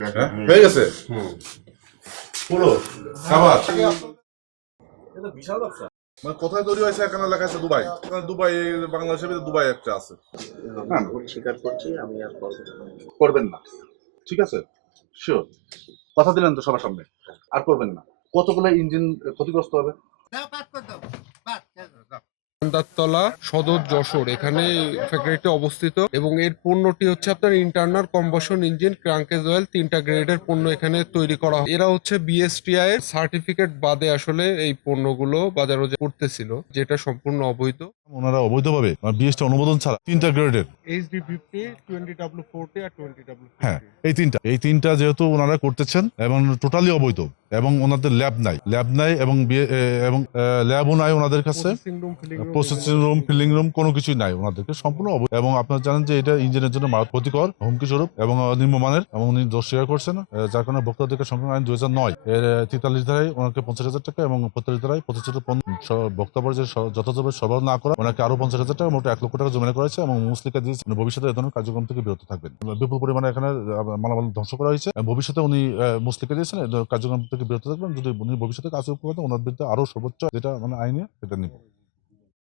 হ্যাঁ হয়ে গেছে পুরো খাবার মানে কোথায় তৈরি হয়েছে এখানে লেখা আছে দুবাই, দুবাই বাংলাদেশের ভিতরে দুবাই একটা আছে। না ভুল স্বীকার করছি, আমি আর করবেন না, ঠিক আছে, শিওর কথা দিলেন তো সবার সামনে, আর করবেন না। কতগুলো ইঞ্জিন ক্ষতিগ্রস্ত হবে? তলা সদর যশোর এখানে ফ্যাক্টরিটি অবস্থিত এবং এর পণ্যটি হচ্ছে আপনার ইন্টারনাল কম্বাসন ইঞ্জিন ক্র্যাঙ্কেজ অয়েল 3টা গ্রেডের পণ্য এখানে তৈরি করা হয়। এরা হচ্ছে বিএসটিআই এর সার্টিফিকেট বাদে আসলে এই পণ্যগুলো বাজারে করতেছিল, যেটা সম্পূর্ণ অবৈধ। ওনারা অবৈধভাবে বিএসটি অনুমোদন ছাড়া 3টা গ্রেডের HD50, 20W40 আর 20W50। হ্যাঁ এই তিনটা যেহেতু ওনারা করতেছেন এবং টোটালি অবৈধ এবং ওনাদের ল্যাব নাই এবং ল্যাবও নাই ওনাদের কাছে, প্রসেসিং রুম ফিলিং রুম কোনো কিছুই নাই ওনাদেরকে, সম্পূর্ণ অবৈধ। এবং আপনারা জানেন যে এটা ইঞ্জিনের জন্য ক্ষতিকর, হুমকি স্বরূপ এবং নিম্নমানের, এবং উনি দোষ স্বীকার করছেন, যার কারণে ভোক্তা অধিকার সংরক্ষণ আইন 2009 এর 43 ধারায় ওনাকে 50,000 টাকা এবং 45 ধারায় প্রতিষ্ঠিত ভোক্তা পর্যায়ে যথাযথ সরবরাহ না করা ওনাকে আরো 50,000 টাকা, মোট 1 লক্ষ টাকা জরিমানা করেছে এবং মুসলিকা দিয়েছে ভবিষ্যতে এই ধরনের কার্যক্রম থেকে বিরত থাকবেন। বিপুল পরিমাণে এখানে মালামাল ধ্বংস করা হয়েছে, ভবিষ্যতে উনি মুসলিকা দিয়েছেন কার্যক্রম থেকে বিরত থাকবেন। যদি উনি ভবিষ্যতে কাজ করেন ওনার বিরুদ্ধে আরো সর্বোচ্চ যেটা মানে আইনে সেটা নিব।